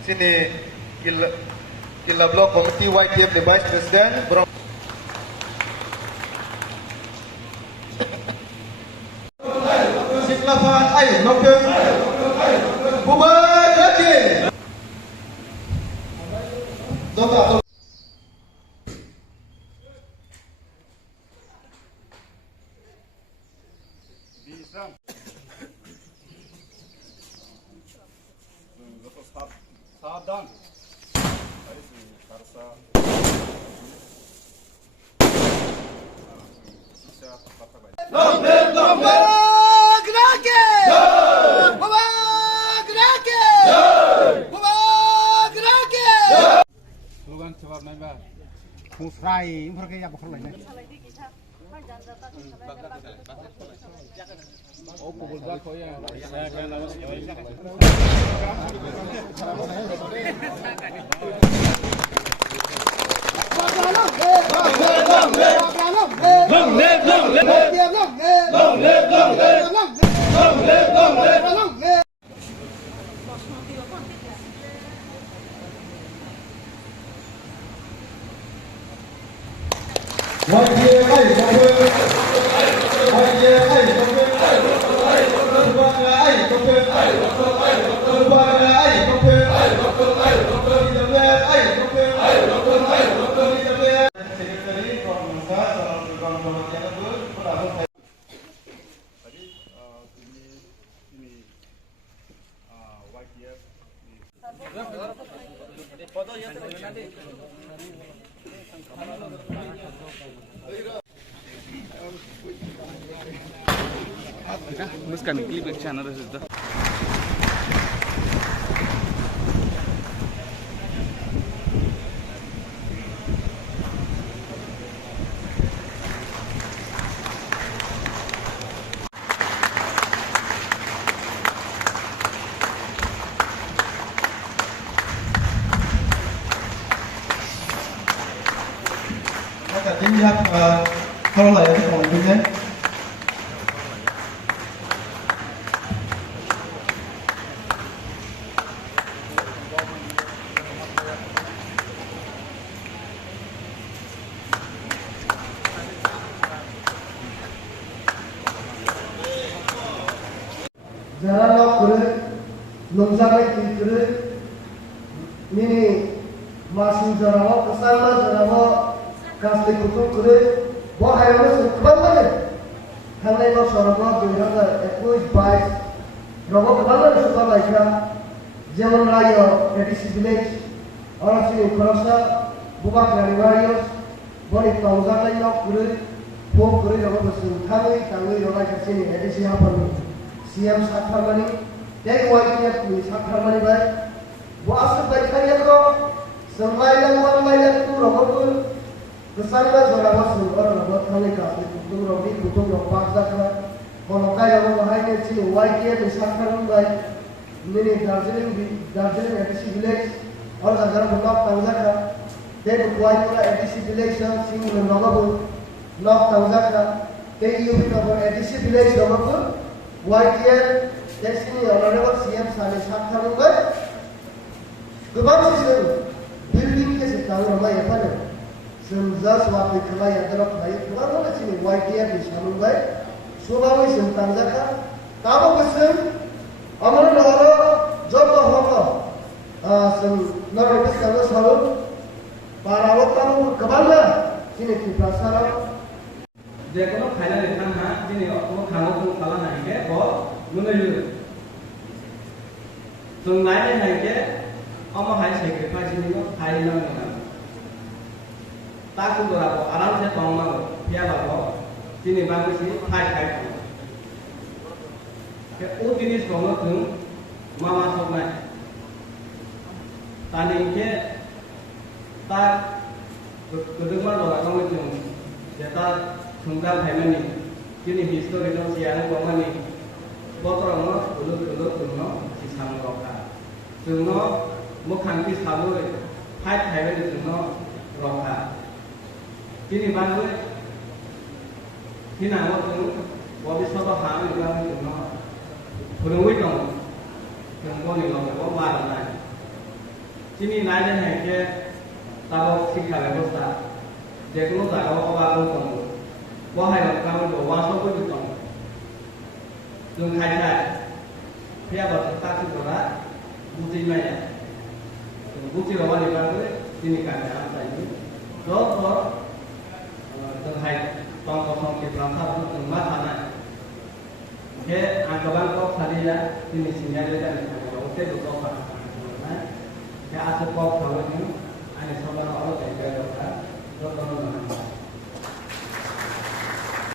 Sini Kila Block Committee YTF the Vice President Bro. Siklafan ayo nokeng bubar lagi. Dota Sadan. Slogan jawab nambah. Musrai, mereka yang bakal lainnya. Oh, pukul berapa ya? Saya akan lawas. Muskan klip channel sudah. Dilihat kalau lah itu mobilnya. Jalan lo kure, lomzak kure, ini masih jalan kesana jalan Kasih kutu kure, buah ayamnya sekarang mana? Karena itu soroklah juga eksploit bias. Robot kemana suka mereka? Zaman raya edisi village, orang sini kerasa buka dari varios, boleh tahu kan yang kure, buah kure robot bersih. Kami orang kesini edisi apa nih? CM sakar mani, dari wajibnya punya sakar mani baik. Buah asal baik kaya kok, semailan itu robot pun. Kesana zona masuk orang buat kali kasih kutung robi kutung rompak zakra kalau kaya orang lain sini YTF disahkan baik ini Darjeeling edisi village orang agar menok tahu zakra dan YTF edisi village sini menolak pun nok tahu zakra dan UP nomor edisi village nomor pun YTF dan sini orang CM sana disahkan baik kebab sih building ke sekarang ramai apa nih Semza suatu kelai adalah kelai keluar dari sini YTF di sana baik, suami sentang zakat, kamu pesan, amal negara jodoh apa, negara kita selalu para waktu kemana sini kita salam. Dia kalau kaya di sana, sini aku kalau tu kalau naik ke, kau menuju. Sungai naik ke, kamu hai sacrifice sini kau hai lang. Takut berapa? Alam saya tahu mana? Dia berapa? Sini bangku sini, hai. Ke jenis kamu tu, mama sok tanding ke, tak kedua orang kamu tu, jeta sungkan hai mani. Sini history tu siapa kamu ni? Botol orang dulu si samroka. Semua mukan kis halu, hai mani semua roka. Kini bantu, kini awak tu, wabis apa hal yang kami tu, perlu itu, perlu ni orang bawa barang. তিনি নাই দেখে যে তাবক শিক্ষা ব্যবস্থা যে কোনো জায়গা অবাবন দङ বহাই খামাनिखौ वासआवबो दङ जों खायसे फैयाबाथ' साख्रिफोरा बुजिनाया बुजिबाबा बागै दिनै गामिया आमसायनि जोंहाय टंक संकेत लांथारनो जों मा थानाय बे आं गोबां गाव सारिया दिनै सिंगारि जानो थाखाय जेबो गाव फाना बे आसो गाव थावैनो आंनि समाजाव अल गायग्रा जतन